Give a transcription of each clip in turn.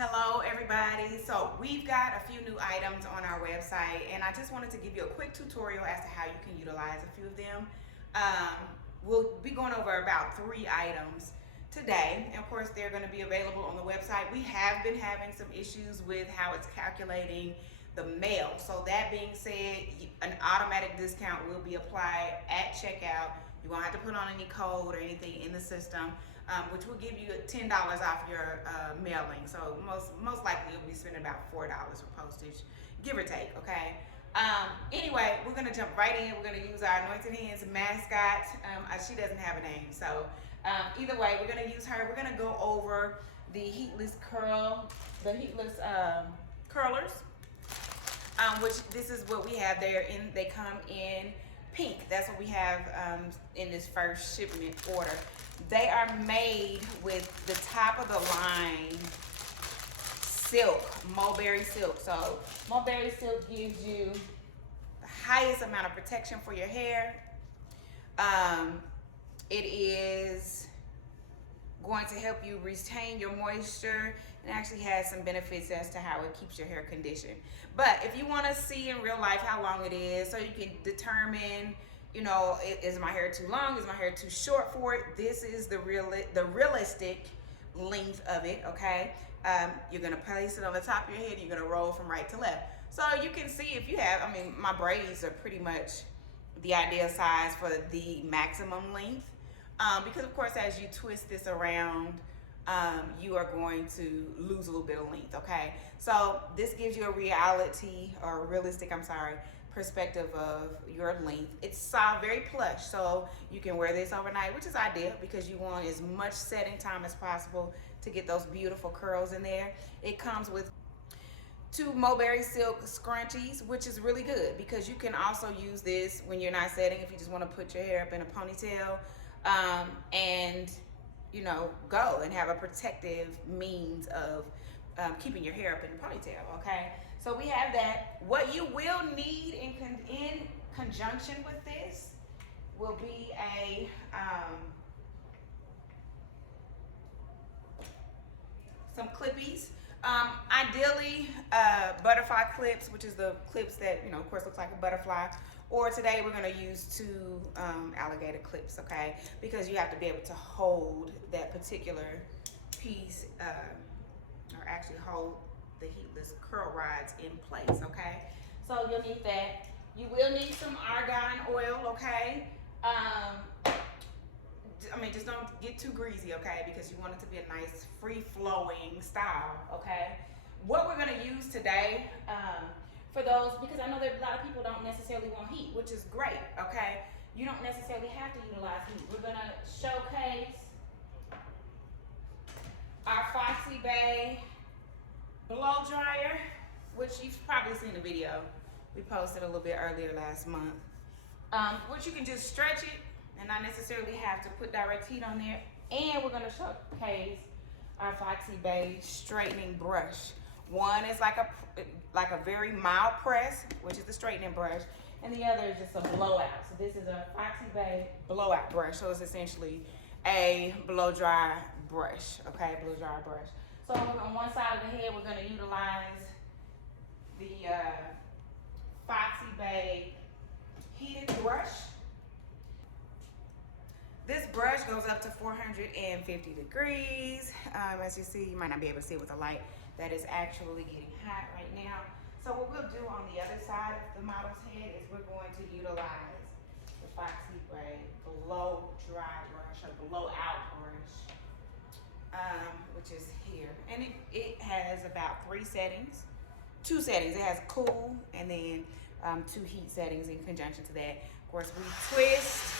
Hello everybody. So we've got a few new items on our website and I just wanted to give you a quick tutorial as to how you can utilize a few of them. We'll be going over about 3 items today. And of course they're going to be available on the website. We have been having some issues with how it's calculating the mail. So that being said, an automatic discount will be applied at checkout. You won't have to put on any code or anything in the system. Which will give you $10 off your mailing. So most likely you'll be spending about $4 for postage, give or take, okay? Anyway, we're gonna jump right in. We're gonna use our Anointed Hands mascot. She doesn't have a name, so either way, we're gonna use her. We're gonna go over the Heatless curlers, which this is what we have there. They come in pink. That's what we have in this first shipment order. They are made with the top of the line silk, mulberry silk. So mulberry silk gives you the highest amount of protection for your hair. It is going to help you retain your moisture and actually has some benefits as to how it keeps your hair conditioned. But if you want to see in real life how long it is, so you can determine, you know, is my hair too long? Is my hair too short for it? This is the realistic length of it, okay? You're gonna place it on the top of your head. You're gonna roll from right to left. So you can see if you have, my braids are pretty much the ideal size for the maximum length. Because of course, as you twist this around, you are going to lose a little bit of length, okay? So this gives you a realistic perspective of your length. It's very plush, so you can wear this overnight, which is ideal because you want as much setting time as possible to get those beautiful curls in there. It comes with 2 mulberry silk scrunchies, which is really good because you can also use this when you're not setting, if you just want to put your hair up in a ponytail and go and have a protective means of keeping your hair up in a ponytail, okay? So we have that. What you will need in conjunction with this will be some clippies. Ideally, butterfly clips, which is the clips that, of course, looks like a butterfly. Or today we're gonna use 2 alligator clips, okay? Because you have to be able to hold that particular piece, or actually hold the Heatless curl rods in place, okay? So you'll need that. You will need some argan oil, okay? Just don't get too greasy, okay? Because you want it to be a nice free-flowing style, okay? What we're gonna use today, for those, because I know that a lot of people don't necessarily want heat, which is great, okay? You don't necessarily have to utilize heat. We're gonna showcase our Foxy Bay blow dryer, which you've probably seen the video. We posted a little bit earlier last month. Which you can just stretch it and not necessarily have to put direct heat on there. And we're gonna showcase our Foxy Bay straightening brush. One is like a very mild press, which is the straightening brush, and the other is just a blowout. So this is a Foxy Bay blowout brush. So it's essentially a blow dry brush, okay, blow dry brush. So on one side of the head, we're gonna utilize the Foxy Bay heated brush. This brush goes up to 450 degrees. As you see, you might not be able to see it with the light. That is actually getting hot right now. So what we'll do on the other side of the model's head is we're going to utilize the Foxy Bay blow dry brush or blowout brush, which is here. And it has about 3 settings, 2 settings. It has cool and then 2 heat settings in conjunction to that. Of course, we twist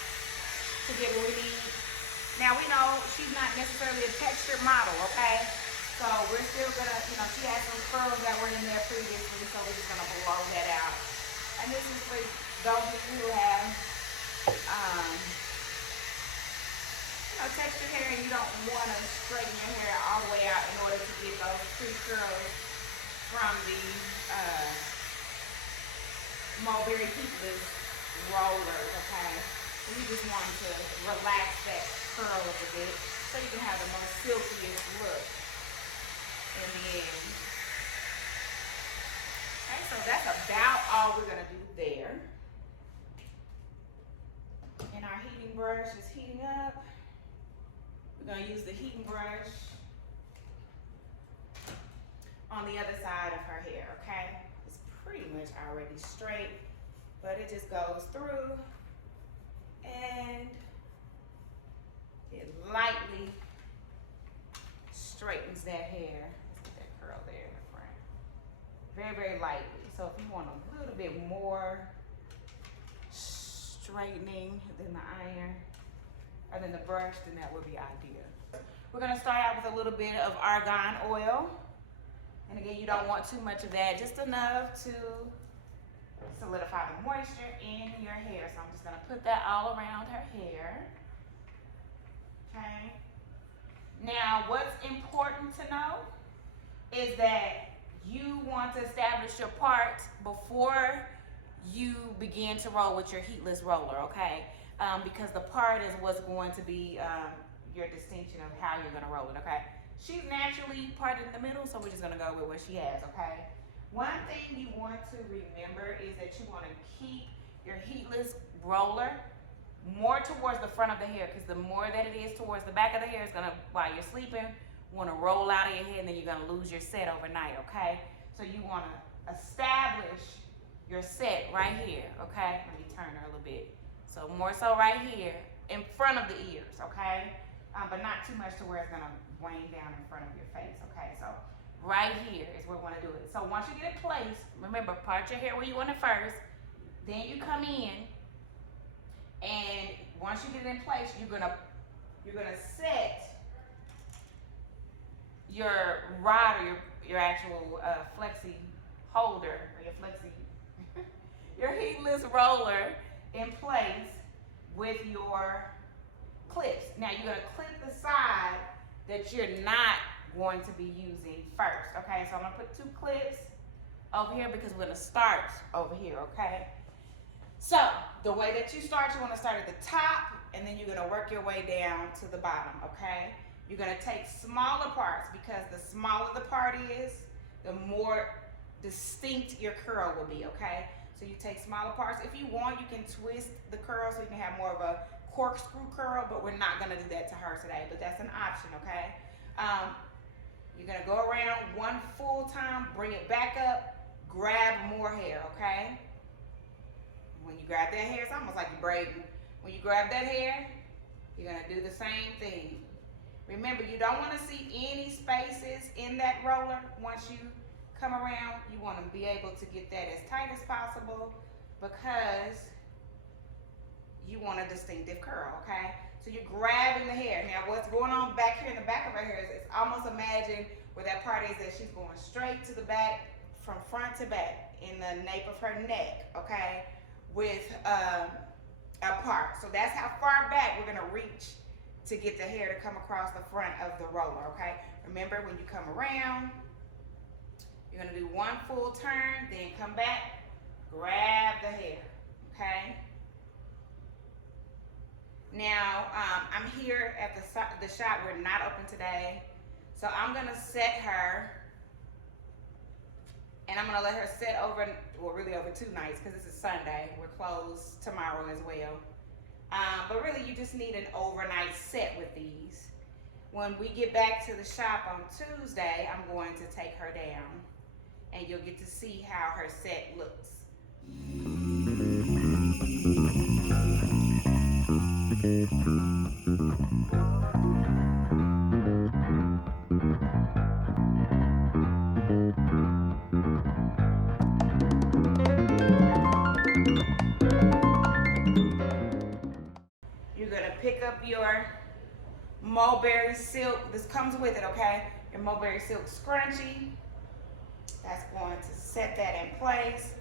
to get what we need. Now we know she's not necessarily a textured model, okay? So we're still gonna, she had some curls that were in there previously, so we're just gonna blow that out. And this is for those of you who have, textured hair and you don't wanna straighten your hair all the way out in order to get those pretty curls from the mulberry Heatless rollers, okay? So you just want to relax that curl a bit so you can have the most silkiest look in the end. all we're gonna do there. And our heating brush is heating up. We're gonna use the heating brush on the other side of her hair, okay? It's pretty much already straight, but it just goes through and it lightly straightens that hair. Let's get that curl there in the front. Very, very lightly. So if you want a little bit more straightening than the iron, or than the brush, then that would be ideal. We're gonna start out with a little bit of argan oil. And again, you don't want too much of that, just enough to solidify the moisture in your hair. So I'm just gonna put that all around her hair. Okay. Now, what's important to know is that you want to establish your part before you begin to roll with your heatless roller, okay? Because the part is what's going to be your distinction of how you're gonna roll it, okay? She's naturally parted in the middle, so we're just gonna go with what she has, okay? One thing you want to remember is that you wanna keep your heatless roller more towards the front of the hair, because the more that it is towards the back of the hair, it's gonna, while you're sleeping, wanna roll out of your head, and then you're gonna lose your set overnight, okay? So you wanna establish your set right here, okay? Let me turn her a little bit. So more so right here, in front of the ears, okay? But not too much to where it's gonna wane down in front of your face, okay? So right here is where we wanna do it. So once you get it placed, remember, part your hair where you want it first, then you come in, and once you get it in place, you're gonna set your rod or your actual flexi holder, or your flexi, your heatless roller in place with your clips. Now you're gonna clip the side that you're not going to be using first, okay? So I'm gonna put 2 clips over here because we're gonna start over here, okay? So the way that you start, you wanna start at the top, and then you're gonna work your way down to the bottom, okay? You're gonna take smaller parts, because the smaller the part is, the more distinct your curl will be, okay? So you take smaller parts. If you want, you can twist the curl so you can have more of a corkscrew curl, but we're not gonna do that to her today, but that's an option, okay? You're gonna go around one full time, bring it back up, grab more hair, okay? When you grab that hair, it's almost like you're braiding. When you grab that hair, you're gonna do the same thing. Remember, you don't wanna see any spaces in that roller. Once you come around, you wanna be able to get that as tight as possible, because you want a distinctive curl, okay? So you're grabbing the hair. Now what's going on back here in the back of her hair is, it's almost imagine where that part is that she's going straight to the back, from front to back, in the nape of her neck, okay? With a part. So that's how far back we're gonna reach to get the hair to come across the front of the roller, okay? Remember, when you come around, you're gonna do one full turn, then come back, grab the hair, okay? Now, I'm here at the shop. We're not open today. So I'm gonna set her, and I'm gonna let her set over, well, really over 2 nights, because this is Sunday. We're closed tomorrow as well. But really, you just need an overnight set with these. When we get back to the shop on Tuesday, I'm going to take her down, and you'll get to see how her set looks. You're gonna pick up your mulberry silk. This comes with it, okay? Your mulberry silk scrunchie. That's going to set that in place.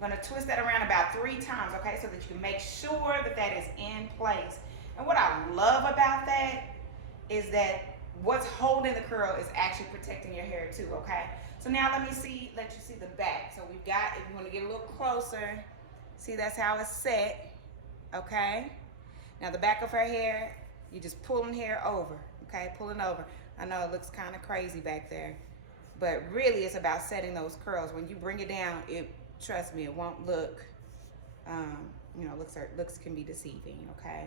I'm gonna twist that around about 3 times, okay? So that you can make sure that that is in place. And what I love about that is that what's holding the curl is actually protecting your hair too, okay? So now let you see the back. So we've got, if you wanna get a little closer, see that's how it's set, okay? Now the back of her hair, you're just pulling hair over, okay? Pulling over. I know it looks kind of crazy back there, but really it's about setting those curls. When you bring it down, it trust me, it won't look, you know, looks can be deceiving, okay?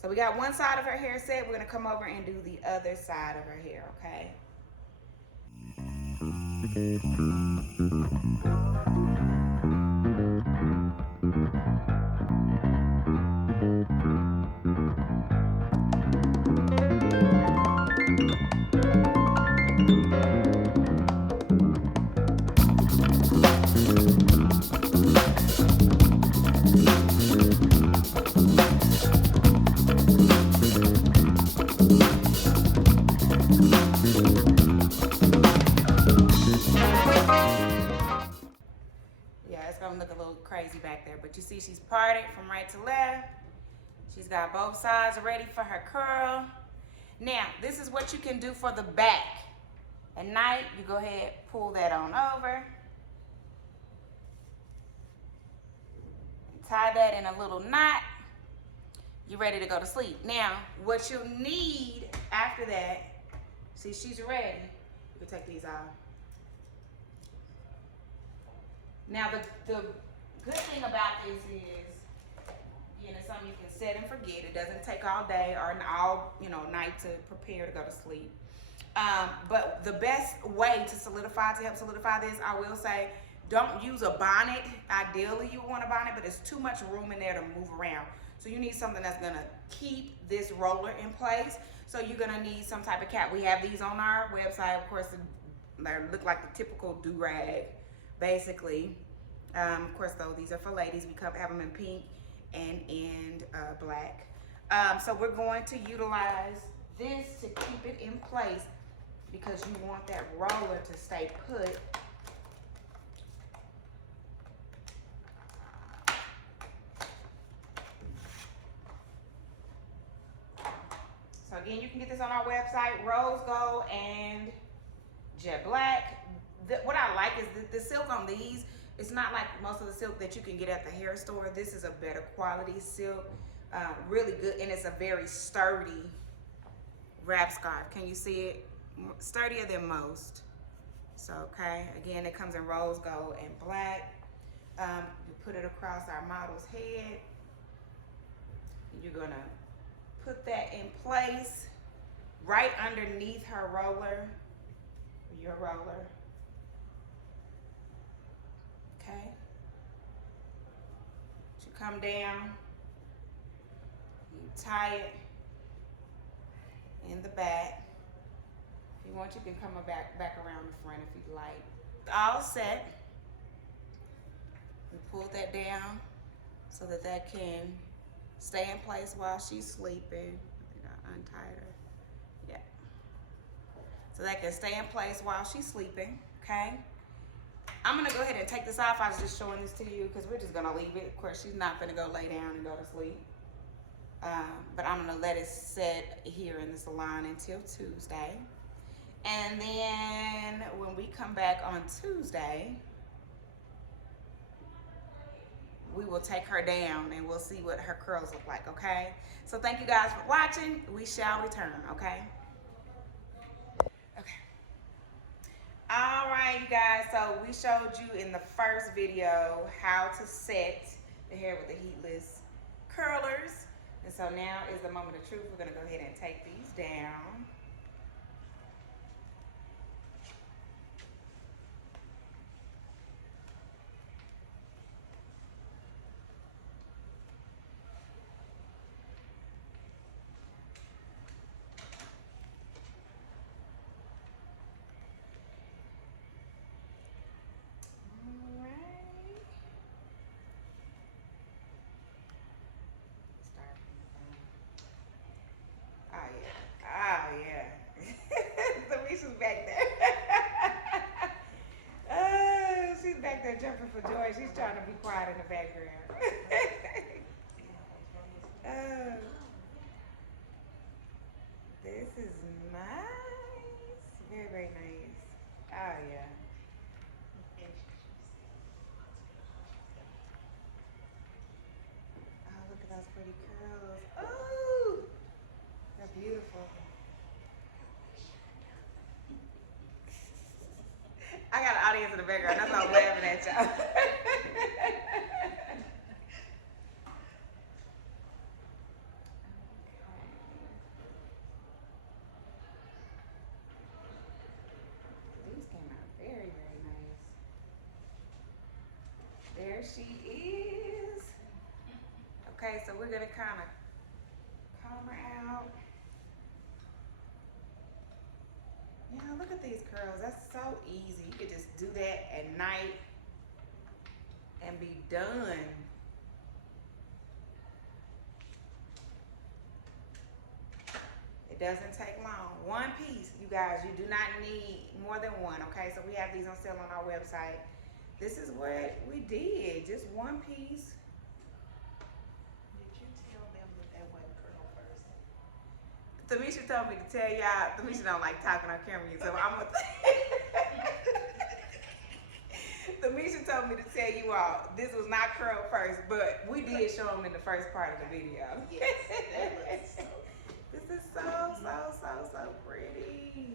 So we got one side of her hair set. We're gonna come over and do the other side of her hair, okay? Yeah, it's gonna look a little crazy back there, but you see she's parted from right to left. She's got both sides ready for her curl. Now, this is what you can do for the back. At night, you go ahead, pull that on over. Tie that in a little knot. You're ready to go to sleep. Now, what you'll need after that, see she's ready. You can take these off. Now, the good thing about this is, you know, something you can set and forget. It doesn't take all day or all, you know, night to prepare to go to sleep. But the best way to help solidify this, I will say, don't use a bonnet. Ideally, you want a bonnet, but there's too much room in there to move around. So you need something that's gonna keep this roller in place. So you're gonna need some type of cap. We have these on our website. Of course, they look like the typical do-rag, basically. Of course, though, these are for ladies. We have them in pink and in black. So we're going to utilize this to keep it in place because you want that roller to stay put. So again, you can get this on our website, rose gold and jet black. What I like is the silk on these, it's not like most of the silk that you can get at the hair store. This is a better quality silk, really good, and it's a very sturdy wrap scarf. Can you see it? Sturdier than most. So, okay, again, it comes in rose gold and black. You put it across our model's head. You're gonna put that in place right underneath her roller, your roller. Okay. You come down, you tie it in the back. If you want, you can come back around the front if you'd like. All set. You pull that down so that that can stay in place while she's sleeping. I think I untied her. Yeah. So that can stay in place while she's sleeping, okay? I'm gonna go ahead and take this off. I was just showing this to you because we're just gonna leave it. Of course, she's not gonna go lay down and go to sleep. But I'm gonna let it sit here in the salon until Tuesday. And then when we come back on Tuesday, we will take her down and we'll see what her curls look like, okay? So thank you guys for watching. We shall return, okay? Okay. All right, you guys, so we showed you in the first video how to set the hair with the heatless curlers. And so now is the moment of truth. We're gonna go ahead and take these down. Back there. Oh, she's back there jumping for joy. She's trying to be quiet in the background. Oh, this is nice. Very, very nice. Oh, yeah. Oh, look at those pretty curls. Oh, they're beautiful. I got an audience in the background. That's why I'm laughing at y'all. Okay, so we're gonna kind of comb her out. Yeah, look at these curls. That's so easy. You could just do that at night and be done. It doesn't take long. One piece, you guys. You do not need more than one, okay? So we have these on sale on our website. This is what we did. Just one piece. Did you tell them that that wasn't curl first? Tamisha told me to tell y'all. Tamisha don't like talking on camera, so I'm gonna. Tamisha told me to tell you all this was not curl first, but we did show them in the first part of the video. Yes, that looks so. This is so pretty.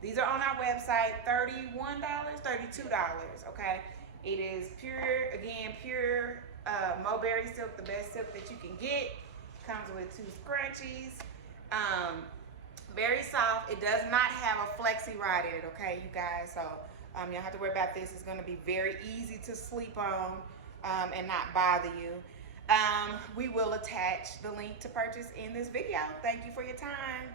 These are on our website, $31, $32, okay? It is pure, again, pure mulberry silk, the best silk that you can get. Comes with 2 scrunchies. Very soft. It does not have a flexi rod in it, okay, you guys? So you don't have to worry about this. It's gonna be very easy to sleep on and not bother you. We will attach the link to purchase in this video. Thank you for your time.